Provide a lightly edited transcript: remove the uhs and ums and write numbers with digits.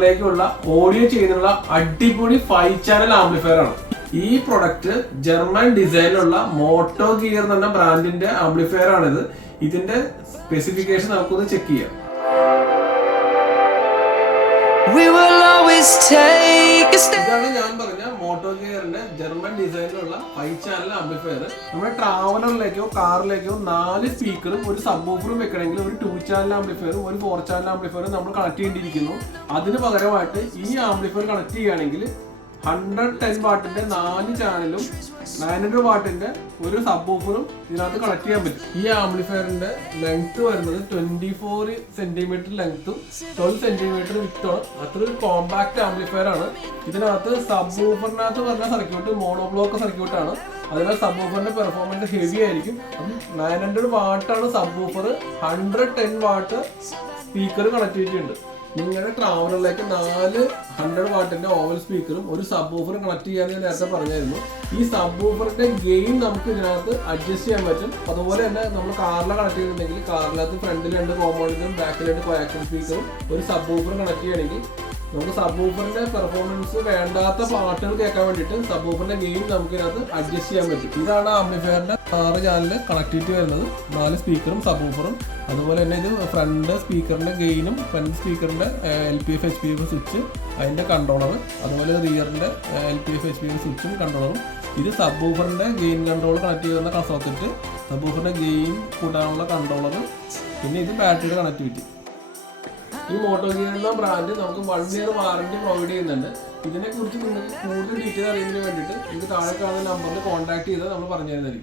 കാറിലേക്കുള്ള audio ചെയ്യുന്നുള്ള അടിപൊളി 5 channel amplifier ആണ്. ഈ പ്രൊഡക്റ്റ് ജർമ്മൻ ഡിസൈനിലുള്ള മോട്ടോ ഗിയർ എന്ന ബ്രാൻഡിന്റെ ആംപ്ലിഫയർ ആണിത്. ഇതിന്റെ സ്പെസിഫിക്കേഷൻ നമുക്കൊന്ന് ചെക്ക് ചെയ്യാം. ഇതാണ് ഞാൻ പറഞ്ഞ മോട്ടോ ഗിയറിന്റെ ജർമ്മൻ ഡിസൈനിലുള്ള 5 ചാനൽ ആംപ്ലിഫയർ. നമ്മുടെ ട്രാവലറിലേക്കോ കാറിലേക്കോ 4 സ്പീക്കറും ഒരു സബ്വൂഫറും വെക്കണമെങ്കിൽ ഒരു 2 ചാനൽ ആംപ്ലിഫയറും ഒരു 4 ചാനൽ ആംപ്ലിഫയറും നമ്മൾ കണക്ട് ചെയ്യേണ്ടിയിരിക്കുന്നു. അതിന് പകരമായിട്ട് ഈ ആംപ്ലിഫയർ കണക്ട് ചെയ്യുകയാണെങ്കിൽ 110 വാട്ടിന്റെ 4 ചാനലും 900 വാട്ടിന്റെ ഒരു സബ്വൂഫറും ഇതിനകത്ത് കണക്ട് ചെയ്യാൻ പറ്റും. ഈ ആംപ്ലിഫയറിന്റെ ലെങ്ത് വരുന്നത് 24 സെന്റിമീറ്റർ ലെങ്ത്തും 12 സെന്റിമീറ്റർ വിത്തുമാണ്. അത്ര ഒരു കോമ്പാക്ട് ആംപ്ലിഫയർ ആണ്. ഇതിനകത്ത് സബ്വൂഫറിനകത്ത് പറഞ്ഞ സർക്യൂട്ട് മോണോബ്ലോക്ക് സർക്യൂട്ടാണ്. അതിനാൽ സബ്വൂഫറിന്റെ പെർഫോമൻസ് ഹെവി ആയിരിക്കും. 900 വാട്ടാണ് സബ്വൂഫർ. 110 വാട്ട് സ്പീക്കർ കണക്ടിവിറ്റി ഉണ്ട്. നിങ്ങളുടെ ട്രാവലറിലേക്ക് 4 100 വാട്ടിന്റെ ഓവൽ സ്പീക്കറും ഒരു സബ്വൂഫർ കണക്ട് ചെയ്യാൻ ഞാൻ നേരത്തെ പറഞ്ഞായിരുന്നു. ഈ സബ്വൂഫറിന്റെ ഗെയിൻ നമുക്ക് ഇതിനകത്ത് അഡ്ജസ്റ്റ് ചെയ്യാൻ പറ്റും. അതുപോലെ തന്നെ നമ്മൾ കാറിലെ കണക്ട് ചെയ്യുന്നുണ്ടെങ്കിൽ കാറിനകത്ത് ഫ്രണ്ടിൽ 2 കോമ്പൗണ്ടിലും ബാക്കിൽ 2 കോയാക്സിൽ സ്പീക്കറും ഒരു സബ്വൂഫർ കണക്ട് ചെയ്യണമെങ്കിൽ നമുക്ക് സബ്വൂഫറിന്റെ പെർഫോമൻസ് വേണ്ടാത്ത പാട്ടുകൾ കേൾക്കാൻ വേണ്ടിയിട്ട് സബ്വൂഫറിന്റെ ഗെയിൻ നമുക്ക് ഇതിനകത്ത് അഡ്ജസ്റ്റ് ചെയ്യാൻ പറ്റും. ഇതാണ് ആംപ്ലിഫയറിന്റെ 6 ചാനൽ കണക്ടിവിറ്റി വരുന്നത്. 4 സ്പീക്കറും സബ്വൂഫറും. അതുപോലെ തന്നെ ഇത് ഫ്രണ്ട് സ്പീക്കറിന്റെ ഗെയിനും ഫ്രണ്ട് സ്പീക്കറിന്റെ LPF HPF സ്വിച്ച് അതിന്റെ കൺട്രോളർ. അതുപോലെ റിയറിന്റെ LPF HPF സ്വിച്ചും കൺട്രോളറും. ഇത് സബ്വൂഫറിന്റെ ഗെയിൻ കൺട്രോൾ കണക്ട് ചെയ്യുന്ന സോക്കറ്റ്, സബ്വൂഫറിന്റെ ഗെയിൻ കൂട്ടാനുള്ള കൺട്രോളർ, പിന്നെ ഇത് ബാറ്ററിയുടെ കണക്ടിവിറ്റി. ഈ മോട്ടോ ഗിയർ എന്ന ബ്രാൻഡ് നമുക്ക് 1 ഇയർ വാറന്റി പ്രൊവൈഡ് ചെയ്യുന്നുണ്ട്. ഇതിനെക്കുറിച്ച് നിങ്ങൾക്ക് കൂടുതൽ ഡീറ്റെയിൽ അറിയുന്നതിന് വേണ്ടിയിട്ട് നിങ്ങൾക്ക് താഴെ കാണുന്ന നമ്പറിൽ കോൺടാക്ട് ചെയ്താൽ നമ്മൾ പറഞ്ഞു തരുന്നതായിരിക്കും.